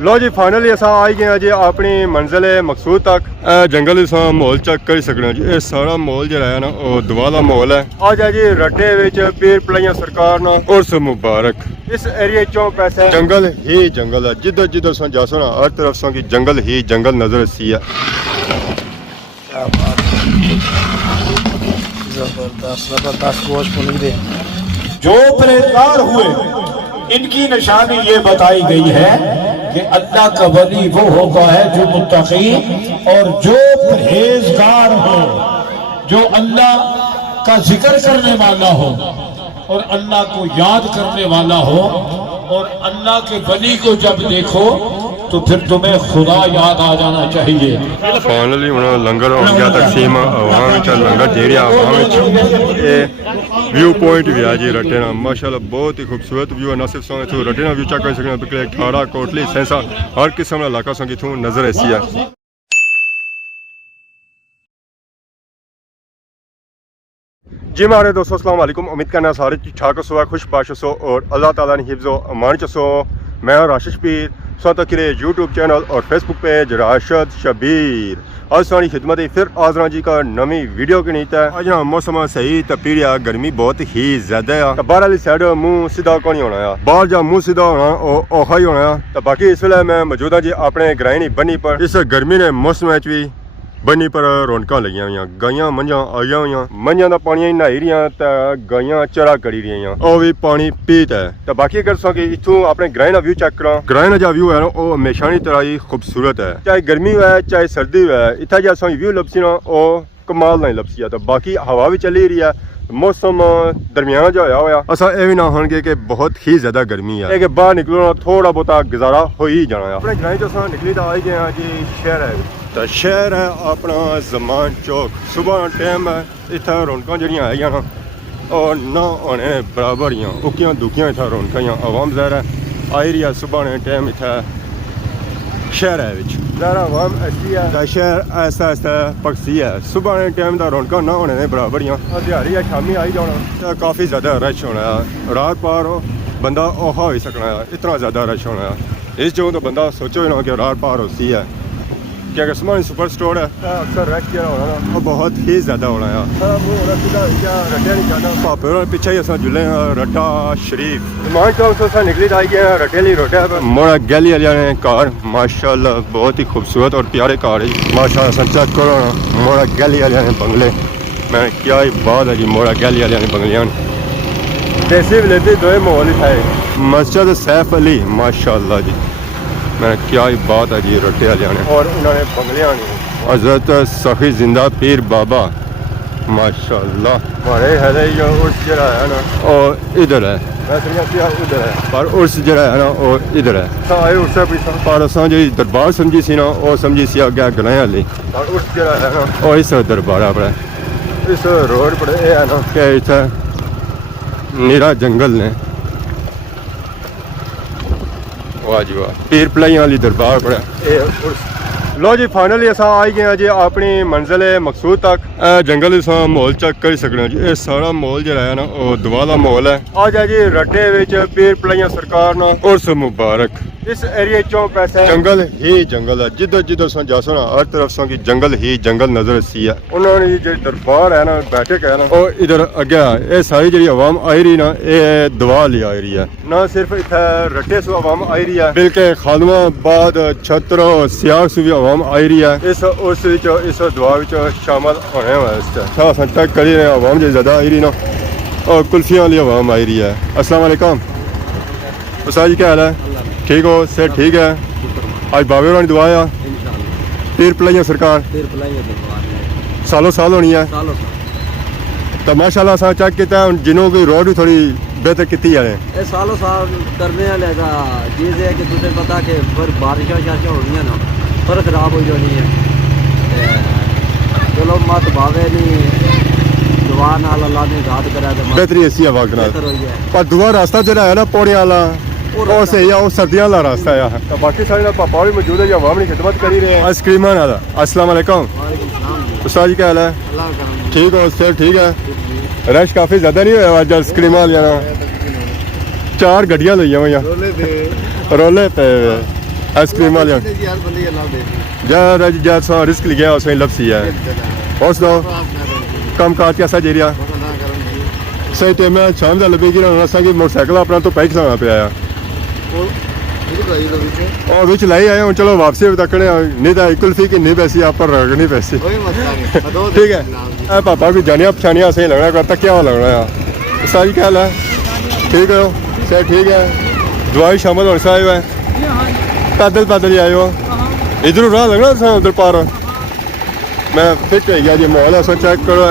लो जी finally अस आई गए जी अपनी मंजिल मकसूद तक। जंगल माहौल चेक कर सकते जी। ये सारा माहौल जो है ना वो दुआ का माहौल है। आज है जी रटे पीर पलाइया सरकार ना उर्स मुबारक। इस एरिए चो पैसे जंगल ही जंगल है। जिधर जिधर सो जासो ना हर तरफ सो की जंगल ही जंगल नजर सी है। जो परहेजगार हुए इनकी निशानी ये बताई गई है कि अल्लाह का वली वो होता है जो मुत्तकी और जो परहेजगार हो, जो अल्लाह का जिक्र करने वाला हो और अल्लाह को याद करने वाला हो। और अल्लाह के वली को जब देखो तो फिर तुम्हें खुदा याद आ जाना चाहिए। फाइनली हुण लंगर हो गया तकसीम आवाम लंगर दे रहा आवाम। व्यू पॉइंट भी है जी रटे ना माशाल्लाह बहुत ही खूबसूरत व्यू है। ना सिर्फ सो इथों रटे ना व्यू चेक कर सकते बिल्कुल ठाड़ा कोटली सेंसा हर किस्म का इलाका सो इथों नजर ऐसी है। जी मारे दोस्तों अस्सलाम वालेकुम। उम्मीद करना सारे ठीक ठाक हो, खुश बाश हो और अल्लाह ताला ने हिफ्ज़ो अमान चसो। मैं राशिद पीर स्वतः के यूट्यूब चैनल और फेसबुक पेज राशिद शबीर आज सारी खिदमत फिर आजरा जी का नवी वीडियो की नीत है। आज ना मौसम सही तपीरिया गर्मी बहुत ही ज्यादा है। बाहर वाली साइड मुँह सीधा को नहीं होना है, बाहर जहाँ मुँह सीधा होना औखा ही होना है। तो बाकी इस वे मैं मौजूद हाँ जी अपने ग्राइनी बनी पर। इस गर्मी ने मौसम भी बनी पर रौनक लगिया हुई, गाइयां मंझा आई हुई, मंझा का पानी नहाई रही तो गाइयां चरा करी रही और भी पानी पीत है। तो बाकी अगर सो कि इथों अपने ग्राइन का व्यू चेक करा, ग्राइन का व्यू है ना वो हमेशा की तरह ही खूबसूरत है। चाहे गर्मी है चाहे सर्दी है, इतना जो व्यू लपसी ना वो कमाल नहीं लपसी है। तो बाकी हवा भी चली रही है, मौसम दरमियाना जो होया असा ये भी ना होंगे कि बहुत ही ज्यादा गर्मी है कि बाहर निकलो ना थोड़ा बहुत गुजारा हो ही जाना है। अपने ग्राइन चो निकली तो आई गए जी शहर है। तो शहर है अपना जमान चौक। सुबह टाइम है इतना रौनक जड़ियाँ है ना और ना आने बराबर ही उकियां दुखियां इतना रौनक आवाम ज़ाहिर है आई रही है। सुबह ने टाइम इतना शहर है ज़ाहिर आवाम ऐसी है। शहर ऐसा ऐसा पक्षी है। सुबह ने टाइम का रौनक ना होने बराबर ही दिहाड़ी है शामी आई जाना काफ़ी ज़्यादा रश होना है। रात पार हो बंदा औखा हो सकना है, इतना ज़्यादा रश होना है। इस जो तो बंदा सोचो ना कि रात पार होती है क्या कसमान सुपर स्टोर है अक्सर रश किया होना और बहुत ही ज़्यादा होना है। रटिया नहीं जाना भापे पिछे ही अस जुले रटा शरीफ मान चौक से निकली आई गए रटे ली रोटिया मोड़ा गैली वाले ने घर माशाल्लाह बहुत ही खूबसूरत और प्यारे घर है माशाल्लाह। चेक करो ना मोड़ा गैली वाले ने बंगले मैं क्या ही बात है जी। मोड़ा गैली वाले ने बंगलियां देसी विलेजी दो माहौल ही है। मस्जिद सैफ अली माशाल्लाह जी मैं क्या ही बात है जी रटे वाले ने और उन्होंने बंगलियां हजरत सखी जिंदा पीर बाबा माशाल्लाह। हमारे है जो उर्स जरा है ना और इधर है उधर है पर उर्स जरा है ना और इधर है पर असा जी दरबार समझी सी ना वो समझी सी अगे गलाएं वाली और उर्स जरा है ना और इस दरबार अपने इस रोड पर है ना क्या इतना निरा जंगल ने वाह जी वाह पीर पलाइया वाली दरबार पड़ा। लो जी फाइनली अस आई गए जी अपनी मंजिल मकसूद तक। जंगल माहौल चेक कर सकते जी। ये सारा माहौल जो है ना वो दुआ का माहौल है। आज है जी रटे पीर पलाइया सरकार ना उर्स मुबारक। इस एरिए चो पैसे जंगल ही जंगल है। जिधर जिधर सो जासो ना हर तरफ सो की जंगल ही जंगल नजर सी है। उन्होंने जो दरबार है ना बैठक है ना वो इधर अगे ये सारी जी आवाम आई रही ना ये दुआ ली आई रही है। ना सिर्फ इतना रटे सो आवाम आई रही है बल्कि खालमाबाद छत्रो सियाग से भी आवाम आई रही है। इस उस इस दुआ शामिल होने वास्ते चेक करी रहे आवाम जो ज्यादा आई रही ना और कुल्फियाँ वाली आवाम आई रही है। अस्सलाम वालेकुम उस्ताद जी क्या हाल है? ठीक हो सेठ ठीक है। आज बाबे होनी दुआ आ पीर पलाइया सरकार सालों साल होनी है तो माशाल्लाह अस चेक किया जिन्हों की रोड भी थोड़ी बेहतर की है सालों साल करने वाले का चीज़ है कि तुझे पता कि बारिश होनी ना पर खराब हो जानी है। चलो मत भावे नहीं दुआ नाल अल्लाह ने याद करा बेहतरी ऐसी हवा पर दुआ रास्ता जरा है ना पौड़े वाला और सही है वो सर्दियों वाला रास्ता है। तो बाकी सारे पापा भी मौजूद है जो आवाम की खिदमत करी रहे हैं। आइसक्रीम अस्सलाम वालेकुम उस्ताद जी क्या हाल है? ठीक हो सेठ ठीक है। रश काफ़ी ज़्यादा नहीं होया अज आइसक्रीम वाले 4 गड्डियां लई हुई रोले पे आइसक्रीम वाले यार अज जैद सा रिस्क लिया उसमें लपसी है और सुनाओ कम काज कैसा जे रहा सही टाइम में शाम का लगे असा कि मोटरसाइकिल अपना तो पैक खिलाना पे आया और विच लाई आए हूँ चलो वापसी भी तकने नहीं तो कुल्फी किन्नी पैसी आप पर रखनी पैसी ठीक है ए पापा भी जानिया पछानिया सही लगना करता क्या लगना है सारी ख्याल है ठीक है सही ठीक है दवाई शामिल होने से आए हुए पैदल पैदल ही आए हो इधर राह लगना था उधर पार मैं फिट हो गया जी माहौल है सो चेक करो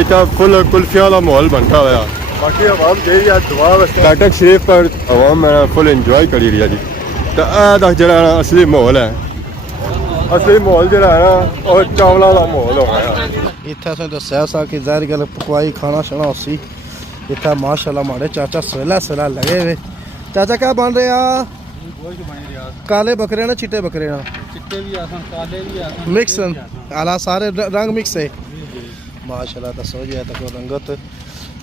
इतना फुल कुल्फिया वाला माहौल बनता हुआ बाकी आवाम गई है दुआ फाटक शरीफ पर आवाम मेरा फुल इंजॉय करी रही है जी तो जरा असली माहौल है असली माहौल जरा है ना और चावल वाला माहौल हो गया इतना असें दस्या सा कि ज़ाहिर गल पकवाई खाना शाना उसी इतना माशाल्लाह हमारे चाचा सवेला लगे हुए चाचा क्या बन रहे हैं काले बकरे ना चिट्टे बकरे ना चिट्टे भी आसन काले भी आसन मिक्स आला सारे रंग मिक्स है माशाल्लाह दसो जी तक रंगत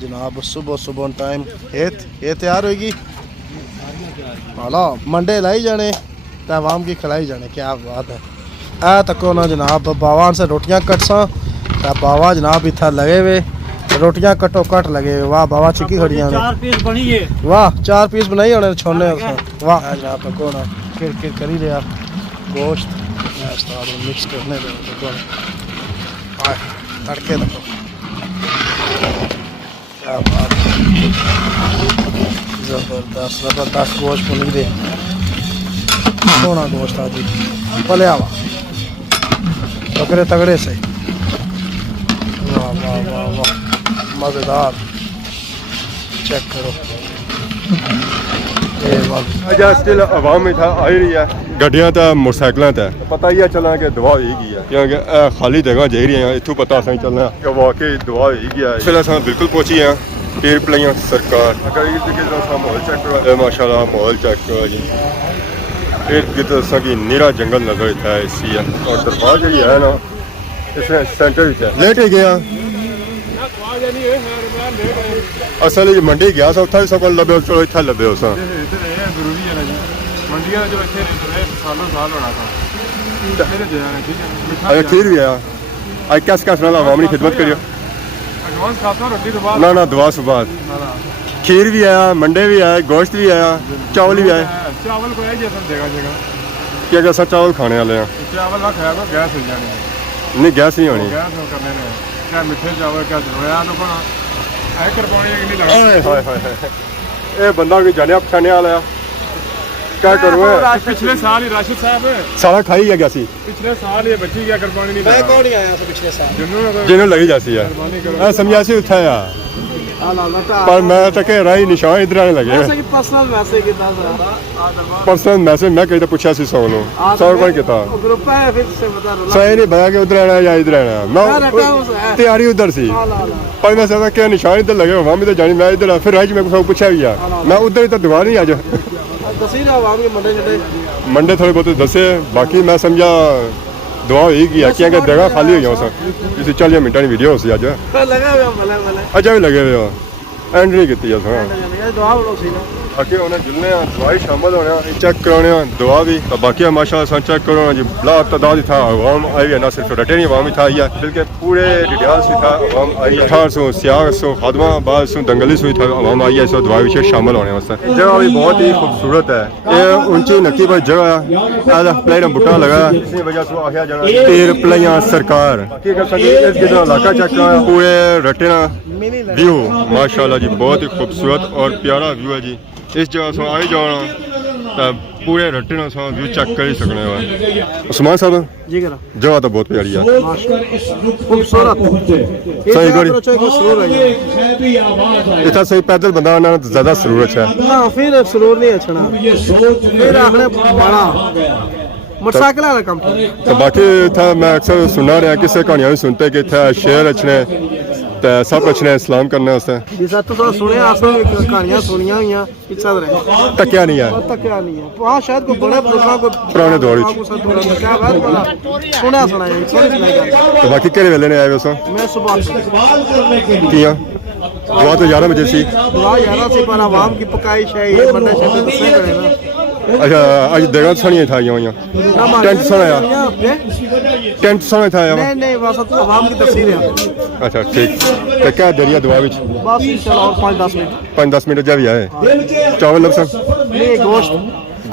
जनाब सुबह टाइम ये तैयार होगी आला मंडे लाई जाने तो आवाम की खिलाई जाने क्या बात है आ तको ना जनाब बावान से रोटियां कटसा तो बावा जनाब इतना लगे हुए रोटियां कटो कट लगे हुए वाह बावा चिक्की खड़ियां ने 4 पीस बनी है वाह 4 पीस बनाई होने छोड़ने वाह जनाब तको ना किर करी रहा गोश्त मिक्स करने तड़के देखो क्या बात जबरदस्त गोश्त बनी दे सोना गोश्त आज पलिया हुआ बकरे तगड़े से वाह वाह वाह वाह मज़ेदार चेक करो अजा स्टिल आवाम में था आई रही है गड्डियां तो मोटरसाइकिल तो पता ही है चलना कि दवा होगी है क्योंकि खाली जगह जा रही है इतों पता असें चलना कि वाकई दवा होगी है इसलिए अस बिल्कुल पहुंची हैं पीर पलाइयां सरकार माहौल चेक करो माशाल्लाह माहौल चेक करो जी इर्द गिर्द असा कि नीरा जंगल नजर इतना है इसी है और दरबार जी है ना इसमें सेंटर लेट ही गया असल मंडी गया सा उत्थे सब लभे चलो इतना लभे उस खीर भी आया आज कैस कैस नाल आवाम की खिदमत करियो ना दुआ सुबाद खीर भी आया मंडे भी आया गोश्त भी आया चावल भी आए चावल को देगा क्या क्या सर चावल खाने वाले हैं चावल ना खाया गैस हो जानी नहीं गैस नहीं होनी गैस करने ने क्या मिठे चावल क्या रोया तो कोना ऐ कर पानी नहीं लगा हाय हाय ए बंदा कोई जाने पछाने वाला है क्या करूँ पिछले साल ही राशिद साहब सारा खाई गया सी पिछले साल ये बच्ची क्या कर पानी नहीं मैं कौन ही आया पिछले साल जिन्होंने लगी जाती है समझा सी उठा यार पर मैं तक राही निशान इधर आने लगे पर्सनल मैसेज मैं कहीं तो पूछा सी 100 नो 100 रुपये किता सही नहीं बया कि उधर आना या इधर आना मैं तैयारी उधर सी पर मैं समझा क्या निशान इधर लगे वहाँ भी तो जानी मैं इधर फिर राही मेरे को सब पूछा भी मैं उधर ही तो दुआ नहीं आज मंडे थोड़े बहुत दसे बाकी मैं समझा दुआ होगी क्या जगह खाली हो गया किसी 40 मिनट की वीडियो सी अज अजा भी लगे हुए हो एंड नहीं की बाकी उन्हें जुलने दवाई शामिल होने चेक कराने दुआ भी बाकी माशाल्लाह चेक करो जी बला तादाद था आवाम आई है ना सिर्फ रटे नहीं आवाम ही था बल्कि पूरे डिटेल्स भी था आवाम आई है 1800 सियासो खादमा बाद सो दंगली सुई था आवाम आई है सो दुआ विशेष शामिल होने वास्ते जगह भी बहुत ही खूबसूरत है ये ऊंची नक्की पर जगह प्लेन बुटा लगा इसी वजह से आखिया जाना पीर पलाइयां सरकार इलाका चेक करा पूरे रटे ना व्यू माशाल्लाह जी बहुत ही खूबसूरत और प्यारा व्यू है जी इस जगह से आई जाना तो पूरे रट्टे ना व्यू चेक कर ही सकने उस्मान साहब जी करा जगह तो बहुत प्यारी है खूबसूरत सही गड़ी इतना सही पैदल बंदा ना ज्यादा जरूरत है ना फिर सुरूर नहीं अच्छा फिर आखने बड़ा मोटरसाइकिल वाला काम तो बाकी था मैं अक्सर सुना रहा किससे कहानियां भी सुनते कि इतना शेर अच्छे तो सब अच्छे इस्लाम करने वास्ते जिस तो सुने आसो कहानियां सुनिया हुई इच्छा रहे तकिया नहीं है तकिया नहीं है वहाँ शायद कोई बड़े बुजुर्ग को पुराने दौर सुना सुनाया तो बाकी केरे वेले ने आए वैसा मैं सुबह किया दुआ तो 11 बजे सी दुआ 11 से पर आवाम की पकाई शाही मंडे शहर दसने करे ना अच्छा अज जगह सोहनियां थाइयां होइयां टेंट सोहना आ टेंट सोहना थाया वा नहीं बस तो आवाम की तस्वीर है अच्छा ठीक ते क्या दरिया दुआ विच बस इंशाल्लाह और 5-10 मिनट 5-10 मिनट जा भी आए चावल लपसन नहीं गोश्त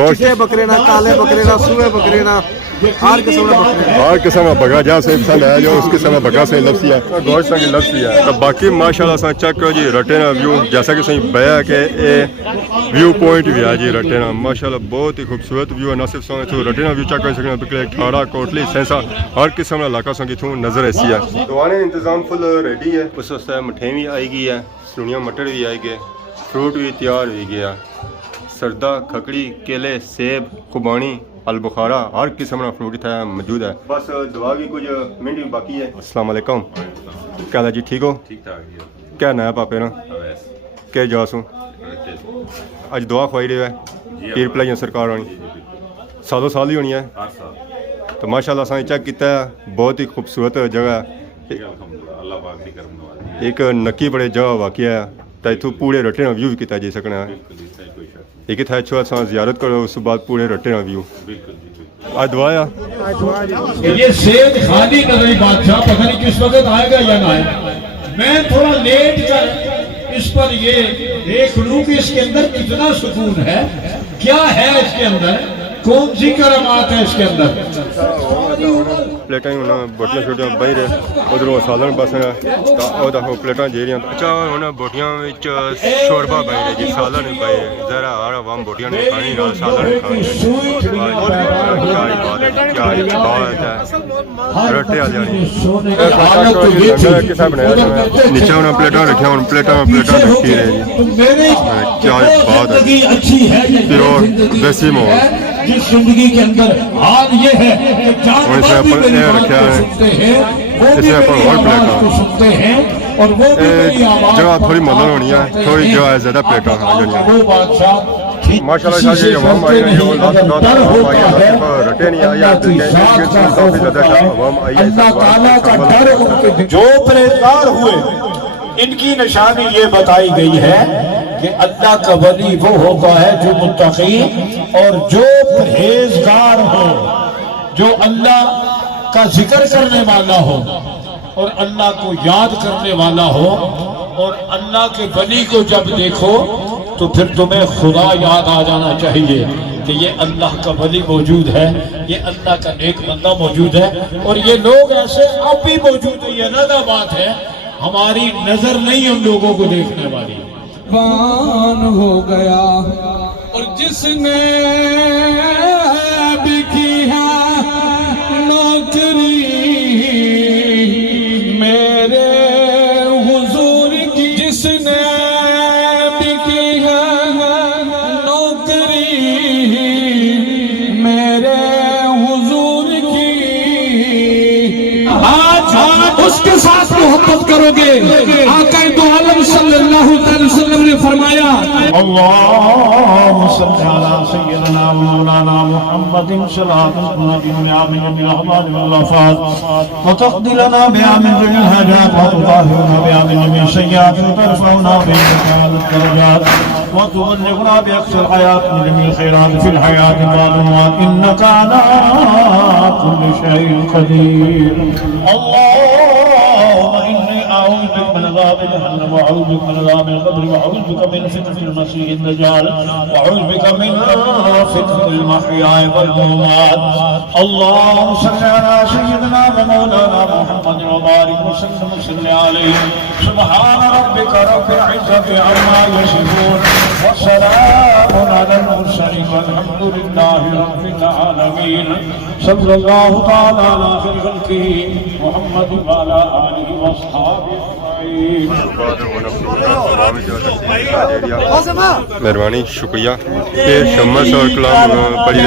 गोश्त चिट्टे बकरे ना काले बकरे ना सूहे बकरे ना हर किस्म का बकरे हर किस्म का बगा जा से पसंद है जो उस किस्म का बगा से लपसी है गोश्त की लपसी है तो बाकी माशाल्लाह सा चेक करो जी रटेना व्यू जैसा कि सही बया के ए व्यू पॉइंट भी है जी रटेना माशाल्लाह बहुत ही खूबसूरत व्यू है ना सिर्फ सो तो रटेना व्यू चेक कर सकते बिल्कुल ठाड़ा कोटली सेंसा हर किस्म का इलाका संगी थू नजर ऐसी है दुआने इंतजाम फुल रेडी है उस वास्ते मठे भी आई गई है सुनिया मटर भी आई गए फ्रूट भी तैयार हो गया सरदा खकड़ी केले सेब खुबानी अलबुखारा हर किस्म का फ्रूट इतना मौजूद है बस दुआ की कुछ मिनट भी बाकी है अस्सलाम वालेकुम क्या जी ठीक हो ठीक ठाक जी क्या नया पापे ना क्या जासू अज दुआ खुआई रहे है पीर भलाइयां सरकार होनी सालों साल ही होनी है तो माशाल्लाह असें चेक किया बहुत ही खूबसूरत जगह है एक नक्की बड़े जगह वाकई है तो इतों पूरे रटे व्यू भी किया जा सकना है एक था अच्छो अस जियारत करो उस बाद पूरे रटे व्यू आज दुआया ये सेब खाली नजरी बादशाह पता नहीं किस वक्त आएगा या ना आए मैं थोड़ा लेट कर इस पर ये देख लूं कि इसके अंदर कितना सुकून है क्या है इसके अंदर कौन सी करामात है इसके अंदर प्लेटा बोटियां शोटियां बही रहे उधरों सालन बस तो प्लेटा जेरियां अच्छा उन्होंने बोटियां शोरबा बही रहे जी सालन भी बही रहे जरा हर आवाम बोटियां नहीं खानी नाल सालन क्या बात है रट्टे आ जानी किसा बनाया नीचे उन्होंने प्लेटा रखिया हूँ प्लेटा रखी रहे जी क्या बात है प्योर देसी माहौल जिस जिंदगी के अंदर हाल ये है कि जानवर भी मेरी बात को सुनते हैं वो भी मेरी आवाज को सुनते हैं और वो भी मेरी आवाज जगह थोड़ी मदद होनी है थोड़ी जगह ज्यादा प्लेटा वो बादशाह माशाल्लाह शाह अवाम आई है वो लास्ट अवाम आई है रटे नहीं आई है काफी ज्यादा अवाम आई है अल्लाह ताला का डर उनके जो परहेजगार हुए इनकी निशानी ये बताई गई है कि अल्लाह का वली वो होता है जो मुत्तकी और जो परहेजगार हो जो अल्लाह का जिक्र करने वाला हो और अल्लाह को याद करने वाला हो और अल्लाह के वली को जब देखो तो फिर तुम्हें खुदा याद आ जाना चाहिए कि ये अल्लाह का वली मौजूद है ये अल्लाह का नेक बंदा मौजूद है और ये लोग ऐसे अब भी मौजूद है ये अलग बात है हमारी नजर नहीं उन लोगों को देखने वाली कुर्बान हो गया और जिसने भी किया नौकरी मेरे हुजूर की जिसने भी किया नौकरी मेरे हुजूर की आज उसके साथ मोहब्बत करोगे आका दो आलम सल्लल्लाहु अलैहि वसल्लम ने फरमाया अल्लाहुम्मा सल्ली अला सय्यिदना व मौलाना मुहम्मदिन सल्लल्लाहु अलैहि वसल्लम व तक़दी लना बिआमिन जमील हाजात व तुताहिरुना बिआमिन जमील सय्यात व तरफउना बिल दरजात व तुबल्लिगुना बिअक्सर हयात min जमील खैरात फिल हयात मालूमात इन्नका अला कुल्लि शैइन कदीर अल्लाहुम्मा इन्नी अऊज़ु बिका मिन अज़ाबि जहन्नम व अऊज़ु बिका मिन अज़ाबिल क़ब्र व अऊज़ु बिका मिन फितनिल मसीहिद दज्जाल व अऊज़ु बिका मिन फितनिल महया वल ममात अल्लाहुम्मा सल्लि अला सय्यिदिना व मौलाना मुहम्मद व बारिक व सल्लिम अलैहि सुब्हान रब्बिका रब्बिल इज़्ज़ति अम्मा यसिफून व सलामुन अलल मुरसलीन वल्हम्दुलिल्लाहि रब्बिल आलमीन सल्लल्लाहु तआला अला खैरिल खल्क़ि मुहम्मद व अला आलिहि व अस्हाबिहि मेहरबानी शुक्रिया फिर शम्स और कलाम पढ़ी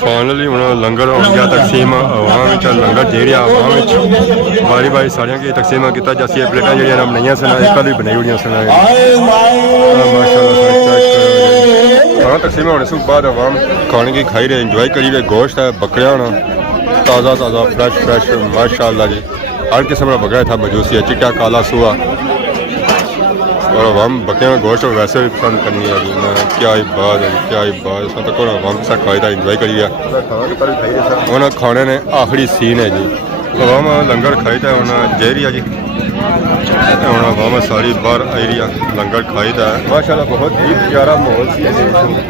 ਫਾਈਨਲੀ ਹੁਣ ਲੰਗਰ ਹੋ ਗਿਆ ਤਕਸੀਮ ਆਵਾਮ ਵਿੱਚ ਲੰਗਰ ਦੇ ਰਿਹਾ ਆਵਾਮ ਵਿੱਚ ਵਾਰੀ ਵਾਰੀ ਸਾਰਿਆਂ ਕੀ ਤਕਸੀਮਾਂ ਕੀਤਾ ਜਾਸੀ ਪਲੇਟਾਂ ਜਿਹੜੀਆਂ ਨਾ ਬਣਾਈਆਂ ਸਨ ਇਹ ਕੱਲ੍ਹ ਵੀ ਬਣਾਈ ਹੋਈਆਂ ਸਨ ਮਾਸ਼ਾਅੱਲਾ ਖਾਣਾ ਤਕਸੀਮਾਂ ਹੋਣੇ ਤੋਂ ਬਾਅਦ ਆਵਾਮ ਖਾਣੇ की खाई रहे इंजॉय करी रहे गोश्त है बकरियां ना ताज़ा ताज़ा फ्रेश फ्रेश माशाअल्लाह जी हर किस्म का बकरा था मजूसी है चिट्टा काला सुआ और हम बकरियों का गोश्त वैसे भी पसंद करनी है जी ना क्या ही बात है क्या ही बात है तक हम सा खाई था इंजॉय करिए उन्होंने खाने ने आखिरी सीन है जी हम लंगर खाई था उन्हें जहरिया जी ਹੁਣ ਆਵਾਮ ਸਾਰੀ ਬਾਹਰ ਆਈਰੀਆ ਲੰਗਰ ਖਾਈਦਾ ਮਾਸ਼ਾਅੱਲਾ ਬਹੁਤ ਹੀ ਪਿਆਰਾ ਮਾਹੌਲ ਸੀ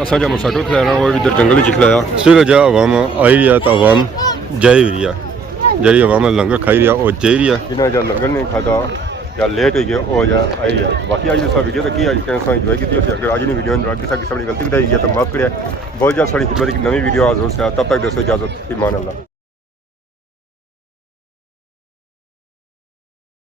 ਅਸਾਂ ਜਦ ਮਸਾਟੋ ਖਿਲਾਣਾ ਉਹ ਇਧਰ ਜੰਗਲ ਵਿੱਚ ਖਿਲਾਇਆ ਸਿਰ ਜਾ ਆਵਾਮ ਆਈਰੀਆ ਤਾਂ ਆਵਾਮ ਜਾਈਰੀਆ ਜਿਹੜੀ ਆਵਾਮ ਲੰਗਰ ਖਾਈ ਰਿਹਾ ਉਹ ਜਾਈਰੀਆ ਜਿਨ੍ਹਾਂ ਜਦ ਲੰਗਰ ਨਹੀਂ ਖਾਦਾ ਜਾਂ ਲੇਟ ਹੋ ਗਿਆ ਉਹ ਜਾਂ ਆਈਰੀਆ ਬਾਕੀ ਅੱਜ ਦੀ ਵੀਡੀਓ ਤਾਂ ਕੀ ਅੱਜ ਕਹਿੰਦਾ ਇੰਜੋਏ ਕੀਤੀ ਅਸੀਂ ਅਗਰ ਅੱਜ ਦੀ ਵੀਡੀਓ ਅੰਦਰ ਕਿਸੇ ਕਿਸਮ ਦੀ ਗਲਤੀ ਕਰਾਈ ਹੈ ਤਾਂ ਮਾਫ ਕਰਿਆ ਬਹੁਤ ਜਲਦ ਸਾਡੀ ਨਵੀਂ ਵੀਡੀਓ ਹਾਜ਼ਰ ਹੋਇਆ ਤਬ ਤੱਕ ਦੱਸੋ ਇਜਾਜ਼ਤ ਇਮਾਨ ਅੱਲਾ